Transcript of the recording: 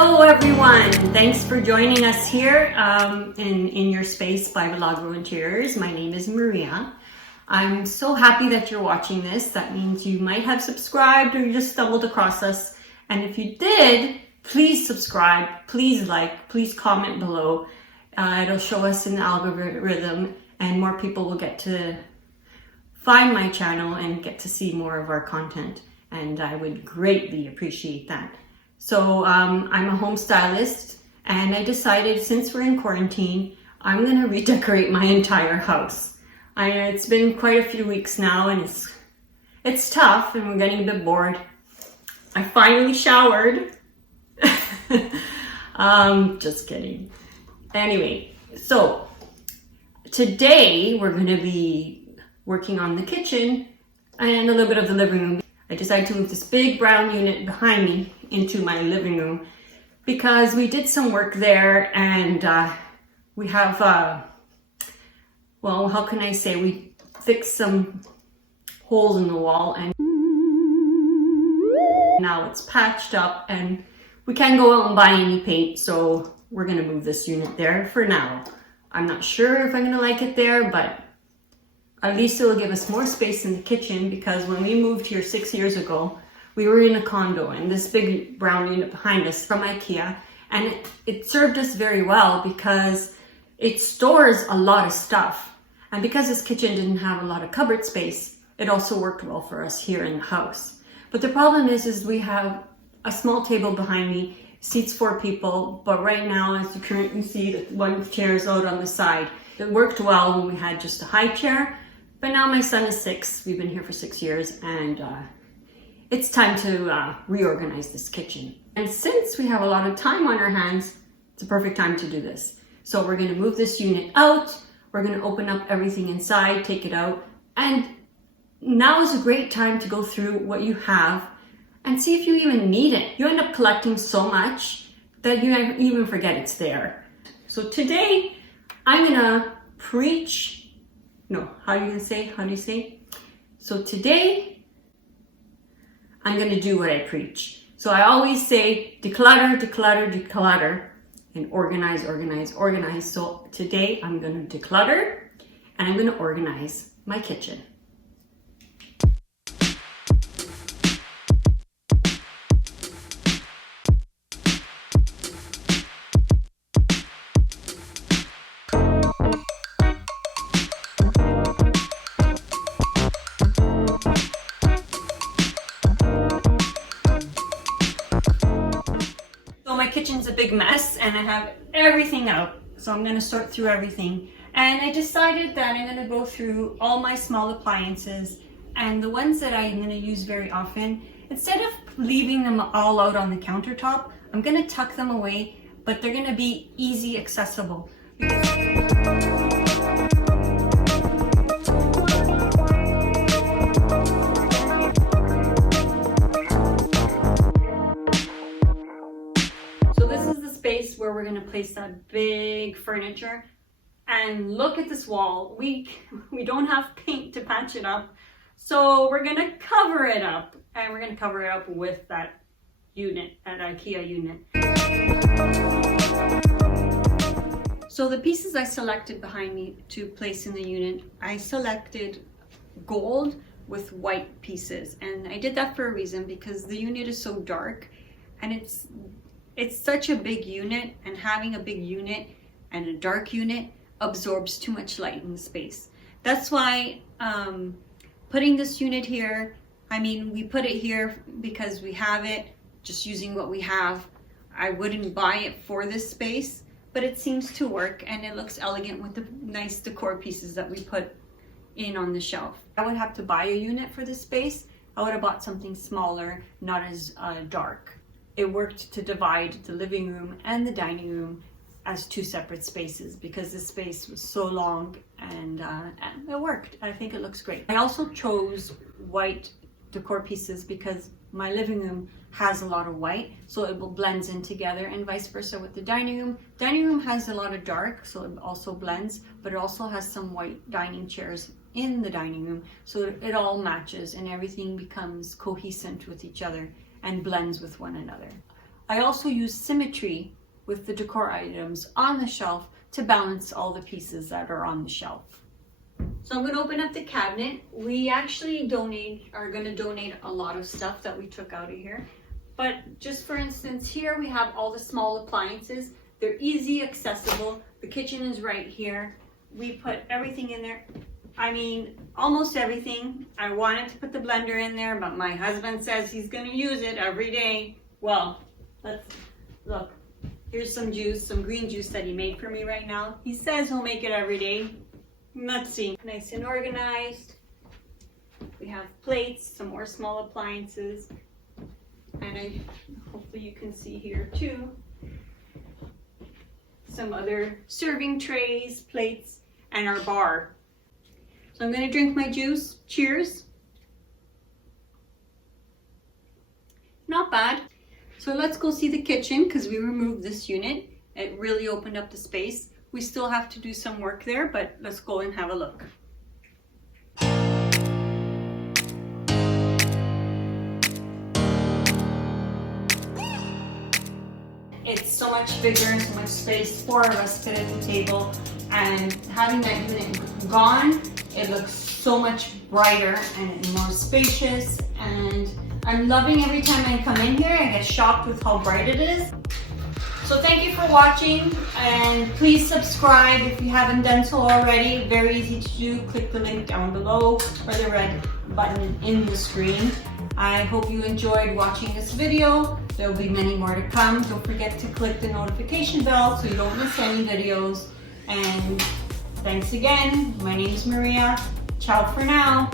Hello everyone! Thanks for joining us here in your space by Milagro Interiors. My name is Maria. I'm so happy that you're watching this. That means you might have subscribed or you just stumbled across us. And if you did, please subscribe, please like, please comment below. It'll show us in the algorithm and more people will get to find my channel and get to see more of our content. And I would greatly appreciate that. So I'm a home stylist and I decided since we're in quarantine, I'm gonna redecorate my entire house. It's been quite a few weeks now and it's tough and we're getting a bit bored. I finally showered. Just kidding. Anyway, so today we're gonna be working on the kitchen and a little bit of the living room. I decided to move this big brown unit behind me into my living room because we did some work there and we have, well, how can I say, we fixed some holes in the wall and now it's patched up and we can't go out and buy any paint, so we're gonna move this unit there for now. I'm not sure if I'm gonna like it there, but at least it will give us more space in the kitchen because when we moved here 6 years ago, we were in a condo and this big brown unit behind us from Ikea, and it served us very well because it stores a lot of stuff. And because this kitchen didn't have a lot of cupboard space, it also worked well for us here in the house. But the problem is we have a small table behind me, seats 4 people, but right now, as you currently see, the one chair is out on the side. It worked well when we had just a high chair. But now my son is 6, we've been here for 6 years, and it's time to reorganize this kitchen. And since we have a lot of time on our hands, it's a perfect time to do this. So we're gonna move this unit out, we're gonna open up everything inside, take it out, and now is a great time to go through what you have and see if you even need it. You end up collecting so much that you even forget it's there. So today, I'm gonna preach. No, how do you say? So today, I'm gonna do what I preach. So I always say, declutter, declutter, declutter, and organize, organize, organize. So today, I'm gonna declutter, and I'm gonna organize my kitchen. My kitchen's a big mess and I have everything out. So I'm gonna sort through everything. And I decided that I'm gonna go through all my small appliances and the ones that I'm gonna use very often. Instead of leaving them all out on the countertop, I'm gonna tuck them away, but they're gonna be easy accessible. Where we're going to place that big furniture, and look at this wall. We don't have paint to patch it up, so we're going to cover it up, and we're going to cover it up with that unit, that Ikea unit. So the pieces I selected behind me to place in the unit, I selected gold with white pieces, and I did that for a reason because the unit is so dark and it's such a big unit, and having a big unit and a dark unit absorbs too much light in the space. That's why putting this unit here, I mean, we put it here because we have it, just using what we have. I wouldn't buy it for this space, but it seems to work and it looks elegant with the nice decor pieces that we put in on the shelf. I would have to buy a unit for this space. I would have bought something smaller, not as dark. It worked to divide the living room and the dining room as 2 separate spaces because this space was so long and it worked. I think it looks great. I also chose white decor pieces because my living room has a lot of white, so it will blend in together, and vice versa with the dining room. Dining room has a lot of dark, so it also blends, but it also has some white dining chairs in the dining room, so it all matches and everything becomes cohesive with each other and blends with one another. I also use symmetry with the decor items on the shelf to balance all the pieces that are on the shelf. So I'm going to open up the cabinet. We actually are going to donate a lot of stuff that we took out of here. But just for instance, here we have all the small appliances. They're easy, accessible. The kitchen is right here. We put everything in there. I mean, almost everything. I wanted to put the blender in there, but my husband says he's going to use it every day. Well, let's look. Here's some juice, some green juice that he made for me right now. He says he'll make it every day. Let's see. Nice and organized. We have plates, some more small appliances. And hopefully you can see here too. Some other serving trays, plates, and our bar. So I'm going to drink my juice. Cheers. Not bad. So let's go see the kitchen because we removed this unit. It really opened up the space. We still have to do some work there, but let's go and have a look. It's so much bigger, so much space, 4 of us fit at the table, and having that unit gone, it looks so much brighter and more spacious, and I'm loving every time I come in here. I get shocked with how bright it is. So thank you for watching, and please subscribe if you haven't done so already. Very easy to do. Click the link down below or the red button in the screen. I hope you enjoyed watching this video. There will be many more to come. Don't forget to click the notification bell so you don't miss any videos. And thanks again. My name is Maria. Ciao for now.